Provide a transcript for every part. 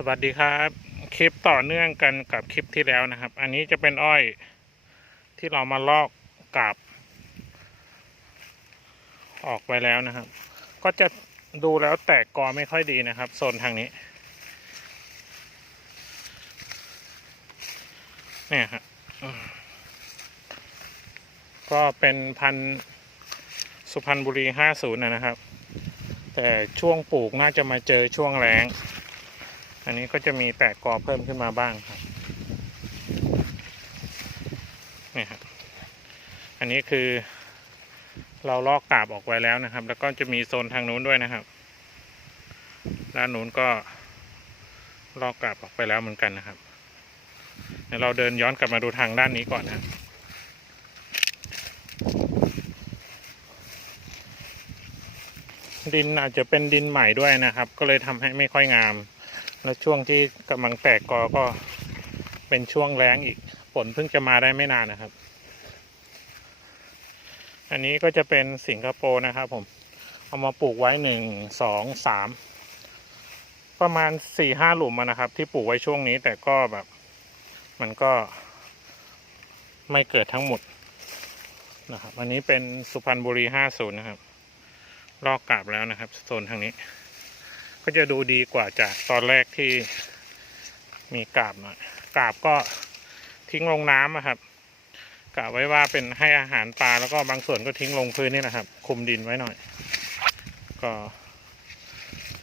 สวัสดีครับ คลิปต่อเนื่องกันกับคลิปที่แล้วนะครับ อันนี้จะเป็นอ้อยที่เรามาลอกกาบออกไปแล้วนะครับ ก็จะดูแล้วแตกกอไม่ค่อยดีนะครับโซนทางนี้ เนี่ยครับก็เป็นพันสุพรรณบุรี 50 นะครับ แต่ช่วงปลูกน่าจะมาเจอช่วงแรง อันนี้ก็จะมีแตกกอเพิ่มขึ้นมาบ้างครับนี่ครับอันนี้คือเราลอกกาบออกไว้แล้วนะครับ แล้วก็จะมีโซนทางนู้นด้วยนะครับ ด้านนู้นก็ลอกกาบออกไปแล้วเหมือนกันนะครับเดี๋ยวเราเดินย้อนกลับมาดูทางด้านนี้ก่อนนะดินอาจจะเป็นดินใหม่ด้วยนะครับ ก็เลยทำให้ไม่ค่อยงาม แล้วช่วงที่กำลังแตกกอก็เป็นช่วงแรงอีกฝนเพิ่งจะมาได้ไม่นานนะครับ อันนี้ก็จะเป็นสิงคโปร์นะครับ ผมเอามาปลูกไว้หนึ่งสองสามประมาณสี่ห้าหลุมนะครับ ที่ปลูกไว้ช่วงนี้แต่ก็แบบ มันก็ไม่เกิดทั้งหมดนะครับ อันนี้เป็นสุพรรณบุรีห้าศูนย์นะครับ ลอกกาบแล้วนะครับโซนทางนี้ ก็จะดูดีกว่าจากตอนแรกที่มีกาบหน่อยกาบก็ทิ้งลงน้ำอะครับกะไว้ว่าเป็นให้อาหารปลาแล้วก็บางส่วนก็ทิ้งลงพื้นนี่นะครับ คุมดินไว้หน่อย ก็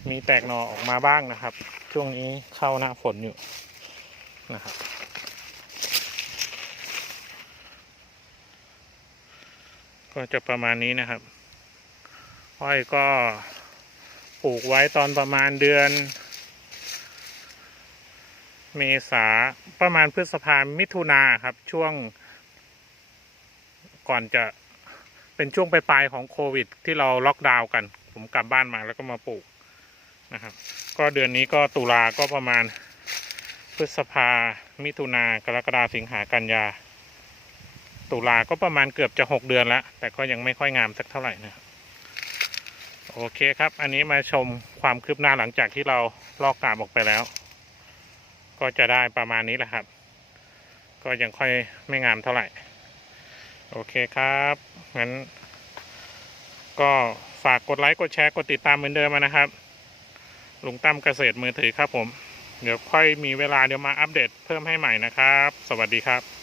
มีแตกหนอออกมาบ้างนะครับ ช่วงนี้เข้าหน้าฝนอยู่นะครับก็จะประมาณนี้นะครับ อ้อยก็ ปลูกไว้ตอนประมาณเดือน เมษาประมาณพฤษภามิถุนาครับ ช่วง ก่อนจะเป็นช่วงปลายๆของโควิด ที่เราล็อกดาวน์กัน ผมกลับบ้านมาแล้วก็มาปลูกนะครับ ก็เดือนนี้ก็ตุลาก็ประมาณพฤษภา มิถุนากรกฎาสิงหากันยา ตุลาก็ประมาณเกือบจะหกเดือนแล้ว แต่ก็ยังไม่ค่อยงามสักเท่าไหร่นะครับ โอเคครับ อันนี้มาชมความคืบหน้าหลังจากที่เราลอกกาบออกไปแล้ว ก็จะได้ประมาณนี้แหละครับ ก็ยังค่อยไม่งามเท่าไหร่ โอเคครับงั้น ก็ฝากกดไลค์กดแชร์กดติดตามเหมือนเดิมนะครับลุงตั้มเกษตรมือถือครับผม เดี๋ยวค่อยมีเวลาเดี๋ยวมาอัปเดตเพิ่มให้ใหม่นะครับ สวัสดีครับ